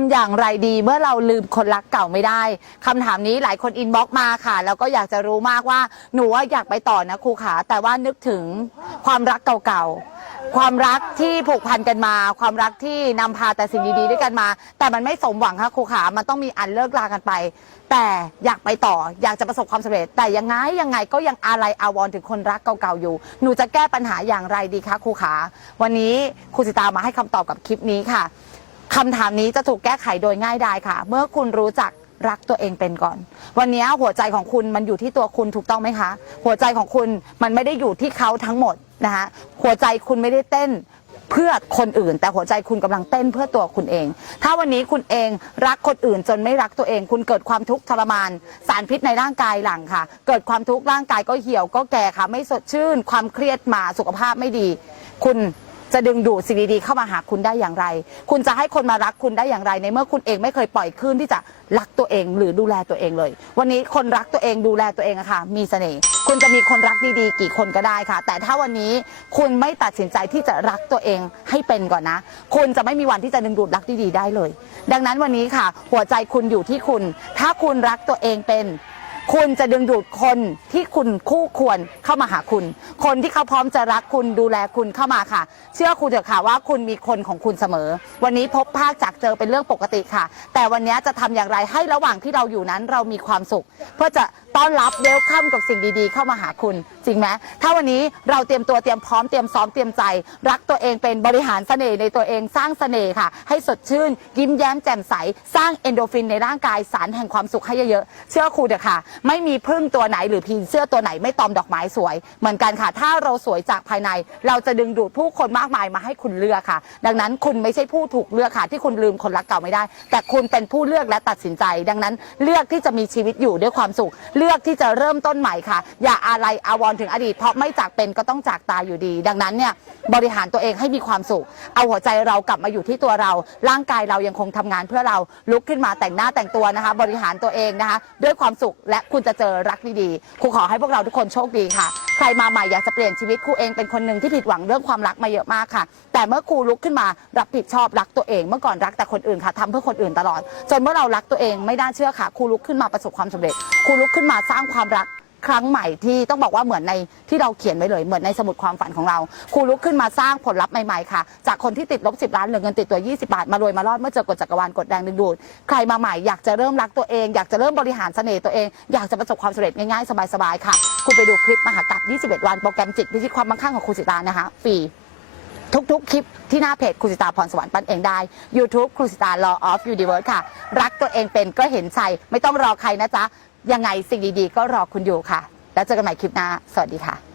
ำอย่างไรดีเมื่อเราลืมคนรักเก่าไม่ได้คำถามนี้หลายคนอินบ็อกมาค่ะ แล้วก็อยากจะรู้มากว่าหนูว่าอยากไปต่อนะครูขาแต่ว่านึกถึงความรักเก่าๆ ความรักที่ผูกพันกันมา ความรักที่นำพาแต่สิ่งดีๆด้วยกันมา แต่มันไม่สมหวังค่ะครูขามันต้องมีอันเลิกลากันไป แต่อยากไปต่ออยากจะประสบความสำเร็จ แต่ยังไงยังไงก็ยังอาลัยอาวรณ์ถึงคนรักเก่าๆอยู่ หนูจะแก้ปัญหาอย่างไรดีคะครูขาวันนี้ครูสิตามาให้คำตอบกับคลิปนี้ค่ะ คำถามนี้จะถูกแก้ไขโดยง่ายดายค่ะ เมื่อคุณรู้จักรักตัวเองเป็นก่อน วันนี้หัวใจของคุณมันอยู่ที่ตัวคุณถูกต้องไหมคะ หัวใจของคุณมันไม่ได้อยู่ที่เขาทั้งหมดนะคะหัวใจคุณไม่ได้เต้นเพื่อคนอื่น แต่หัวใจคุณกำลังเต้นเพื่อตัวคุณเอง ถ้าวันนี้คุณเองรักคนอื่นจนไม่รักตัวเอง คุณเกิดความทุกข์ทรมาน สารพิษในร่างกายหลังค่ะ เกิดความทุกข์ร่างกายก็เหี่ยวก็แก่ค่ะ ไม่สดชื่น ความเครียดมาสุขภาพไม่ดี คุณ จะดึงดูดสิ่งดีๆเข้ามาหาคุณได้อย่างไร คุณจะให้คนมารักคุณได้อย่างไร ในเมื่อคุณเองไม่เคยปล่อยคลื่นที่จะรักตัวเองหรือดูแลตัวเองเลย วันนี้คนรักตัวเองดูแลตัวเองอะค่ะ มีเสน่ห์คุณจะมีคนรักดีๆ กี่คนก็ได้ค่ะ แต่ถ้าวันนี้คุณไม่ตัดสินใจที่จะรักตัวเองให้เป็นก่อนนะ คุณจะไม่มีวันที่จะดึงดูดรักดีๆได้เลย ดังนั้นวันนี้ค่ะ หัวใจคุณอยู่ที่คุณ ถ้าคุณรักตัวเองเป็น คุณจะดึงดูดคนที่คุณคู่ควรเข้ามาหาคุณ คนที่เขาพร้อมจะรักคุณดูแลคุณเข้ามาค่ะ เชื่อคุณเถอะค่ะว่าคุณมีคนของคุณเสมอ วันนี้พบภาคจากเจอเป็นเรื่องปกติค่ะ แต่วันนี้จะทำอย่างไรให้ระหว่างที่เราอยู่นั้นเรามีความสุข เพื่อจะต้อนรับเวลคัมกับสิ่งดีๆ เข้ามาหาคุณ จริงไหมถ้าวันนี้เราเตรียมตัวเตรียมพร้อมเตรียมซ้อมเตรียมใจ รักตัวเองเป็นบริหารเสน่ห์ในตัวเองสร้างเสน่ห์ค่ะ ให้สดชื่น ยิ้มแย้มแจ่มใส สร้างเอนโดรฟินในร่างกายสารแห่งความสุขให้เยอะๆเชื่อครูเถอะค่ะ ไม่มีพึ่งตัวไหนหรือผีเสื้อตัวไหนไม่ตอมดอกไม้สวย เหมือนกันค่ะ ถ้าเราสวยจากภายใน เราจะดึงดูดผู้คนมากมายมาให้คุณเลือกค่ะ ดังนั้นคุณไม่ใช่ผู้ถูกเลือกค่ะ ที่คุณลืมคนรักเก่าไม่ได้ แต่คุณเป็นผู้เลือกและตัดสินใจ ดังนั้นเลือกที่จะมีชีวิตอยู่ด้วยความสุขเลือกที่จะเริ่มต้นใหม่ค่ะ อย่าอะไรอาวรณ์ถึงอดีต เพราะไม่จากเป็นก็ต้องจากตายอยู่ดี ดังนั้นเนี่ยบริหารตัวเองให้มีความสุข เอาหัวใจเรากลับมาอยู่ที่ตัวเรา ร่างกายเรายังคงทำงานเพื่อเราลุกขึ้นมาแต่งหน้าแต่งตัวนะคะ บริหารตัวเองนะคะ ด้วยความสุขและคุณจะเจอรักดีๆครูขอให้พวกเราทุกคนโชคดีค่ะ ใครมาใหม่อยากจะเปลี่ยนชีวิตครูเองเป็นคนหนึ่งที่ผิดหวังเรื่องความรักมาเยอะมากค่ะ แต่เมื่อครูลุกขึ้นมารับผิดชอบรักตัวเอง เมื่อก่อนรักแต่คนอื่นค่ะทำเพื่อคนอื่นตลอด จนเมื่อเรารักตัวเองไม่น่าเชื่อค่ะครูลุกขึ้นมาประสบความสำเร็จครูลุกขึ้นมาสร้างความรัก ครั้งใหม่ที่ต้องบอกว่าเหมือนในที่เราเขียนไว้เลยเหมือนในสมุดความฝันของเรา ครูลุกขึ้นมาสร้างผลลัพธ์ใหม่ๆค่ะ จากคนที่ติดลบ10 ล้านเหลือเงินติดตัว 20 บาท มารวยมารอดเมื่อเจอกฎจักรวาลกดแรงดึงดูด ใครมาใหม่อยากจะเริ่มรักตัวเอง อยากจะเริ่มบริหารเสน่ห์ตัวเอง อยากจะประสบความสำเร็จง่ายๆ สบายๆ ค่ะ คุณไปดูคลิปมหากาพย์21 วันโปรแกรมจิตพิชิตความมั่งคั่งของครูสิตานะคะฟรีทุกๆ คลิปที่หน้าเพจครูสิตาพรสวรรค์ปั้นเองได้ YouTube ครูสิตา Law of Universe ค่ะ รักตัวเองเป็นก็เห็นใจไม่ต้องรอใครนะจ๊ะ ยังไงสิ่งดีๆ ก็รอคุณอยู่ค่ะ แล้วเจอกันใหม่คลิปหน้า สวัสดีค่ะ